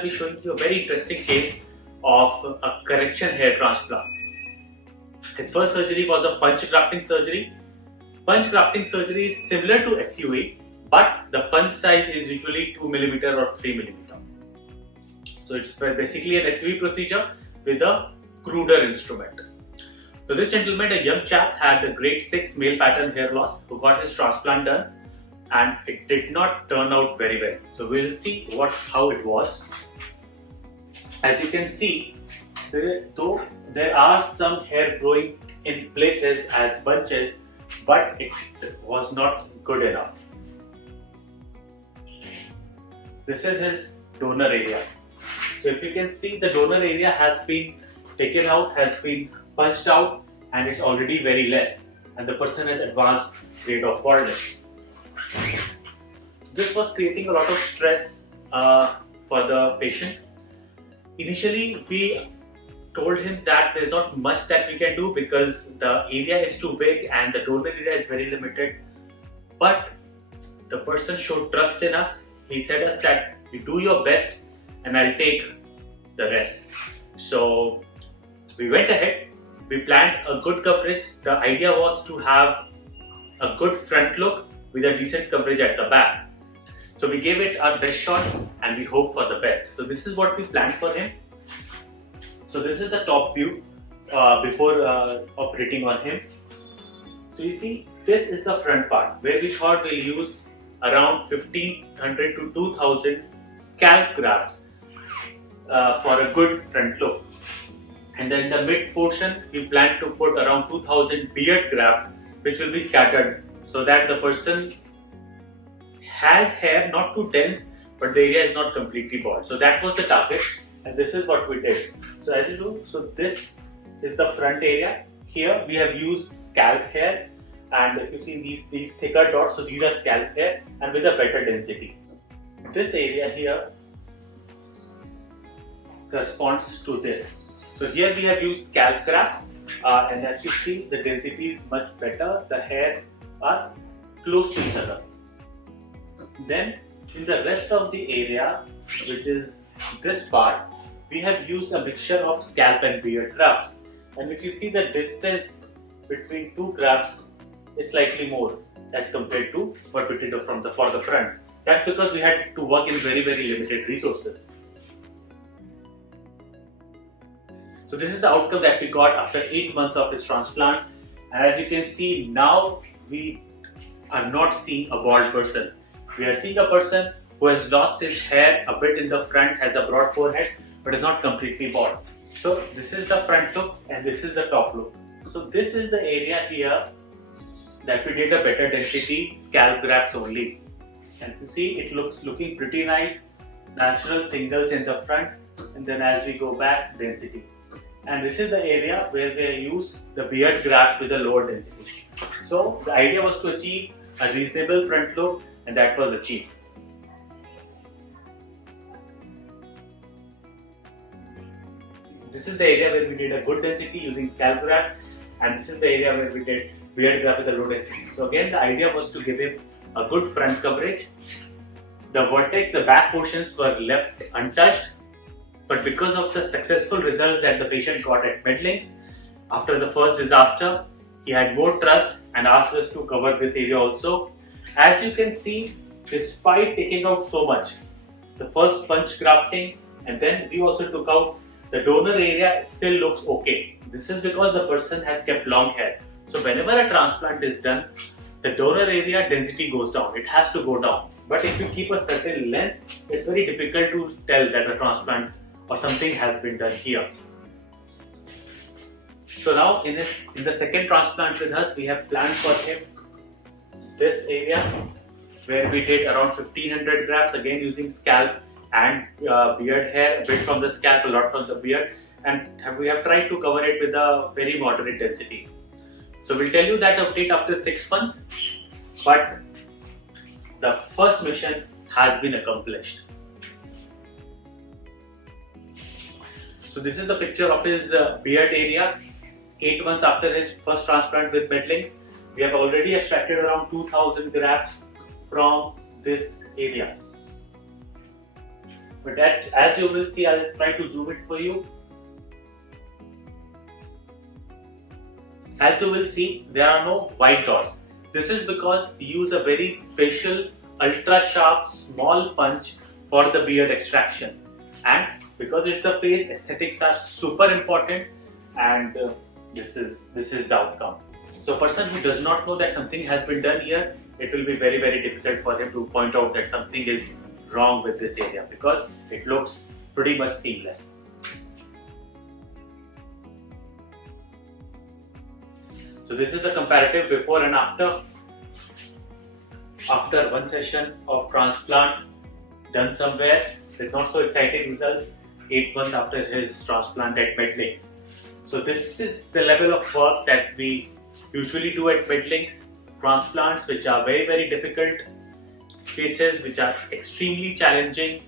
I'll be showing you a very interesting case of a correction hair transplant. His first surgery was a punch grafting surgery. Punch grafting surgery is similar to FUE, but the punch size is usually 2 mm or 3 mm. So it's basically an FUE procedure with a cruder instrument. So this gentleman, a young chap, had a grade 6 male pattern hair loss who got his transplant done, and it did not turn out very well. So we'll see how it was. As you can see, though there are some hair growing in places as bunches, but it was not good enough. This is his donor area. So if you can see, the donor area has been taken out, has been punched out, and it's already very less, and the person has advanced grade of baldness. This was creating a lot of stress for the patient. Initially, we told him that there's not much that we can do because the area is too big and the donor area is very limited. But the person showed trust in us. He said us that you do your best and I'll take the rest. So we went ahead. We planned a good coverage. The idea was to have a good front look with a decent coverage at the back. So we gave it our best shot and we hope for the best. So this is what we planned for him. So this is the top view before operating on him. So you see, this is the front part where we thought we'll use around 1500 to 2000 scalp grafts for a good front look. And then the mid portion, we plan to put around 2000 beard graft, which will be scattered so that the person has hair not too dense, but the area is not completely bald. So that was the target, and this is what we did. So as you do, so this is the front area. Here we have used scalp hair, and if you see these thicker dots, so these are scalp hair and with a better density. This area here corresponds to this. So here we have used scalp grafts, and as you see, the density is much better. The hair are close to each other. Then in the rest of the area, which is this part, we have used a mixture of scalp and beard grafts. And if you see, the distance between two grafts is slightly more as compared to what we did for the front. That's because we had to work in very limited resources. So this is the outcome that we got after 8 months of his transplant. And as you can see, now we are not seeing a bald person. We are seeing a person who has lost his hair a bit in the front, has a broad forehead, but is not completely bald. So this is the front look and this is the top look. So this is the area here that we did a better density scalp grafts only. And you see, it looking pretty nice. Natural singles in the front, and then as we go back, density. And this is the area where we used the beard graft with a lower density. So the idea was to achieve a reasonable front look, and that was achieved. This is the area where we did a good density using scalp grafts, and this is the area where we did beard graft with a low density. So again, the idea was to give him a good front coverage. The vertex, the back portions were left untouched, but because of the successful results that the patient got at MedLinks after the first disaster, he had more trust and asked us to cover this area also. As you can see, despite taking out so much, the first punch grafting, and then we also took out the donor area, still looks okay. This is because the person has kept long hair. So whenever a transplant is done, the donor area density goes down. It has to go down. But if you keep a certain length, it's very difficult to tell that a transplant or something has been done here. So now in the second transplant with us, we have planned for him this area where we did around 1500 grafts, again using scalp and beard hair, a bit from the scalp, a lot from the beard, and we have tried to cover it with a very moderate density. So we'll tell you that update after 6 months, but the first mission has been accomplished. So this is the picture of his beard area 8 months after his first transplant with MedLinks. We have already extracted around 2000 grafts from this area. But as you will see, I'll try to zoom it for you. As you will see, there are no white dots. This is because we use a very special ultra sharp small punch for the beard extraction, and because it's a face, aesthetics are super important, and this is the outcome. So a person who does not know that something has been done here, it will be very difficult for them to point out that something is wrong with this area, because it looks pretty much seamless. So this is a comparative before and after. After one session of transplant done somewhere with not so exciting results, 8 months after his transplant at MedLinks. So this is the level of work that we usually do at MedLinks. Transplants which are very difficult, cases which are extremely challenging.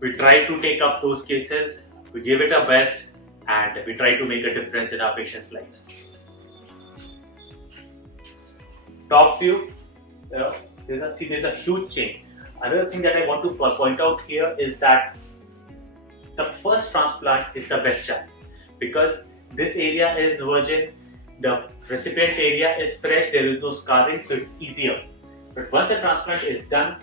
We try to take up those cases, we give it our best, and we try to make a difference in our patients' lives. Top view, there's a huge change. Another thing that I want to point out here is that the first transplant is the best chance, because this area is virgin, the recipient area is fresh, there is no scarring, so it's easier. But once the transplant is done,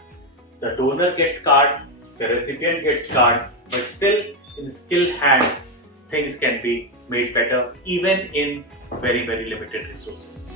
the donor gets scarred, the recipient gets scarred, but still in skilled hands, things can be made better even in very limited resources.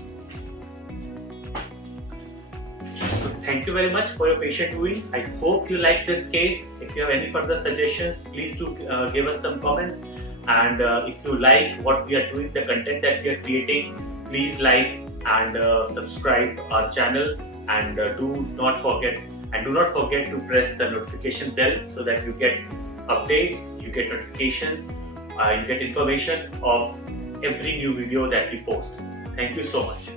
So thank you very much for your patient viewing. I hope you like this case. If you have any further suggestions, please do give us some comments. And if you like what we are doing, the content that we are creating, please like and subscribe our channel, and do not forget to press the notification bell so that you get updates, you get notifications, you get information of every new video that we post. Thank you so much.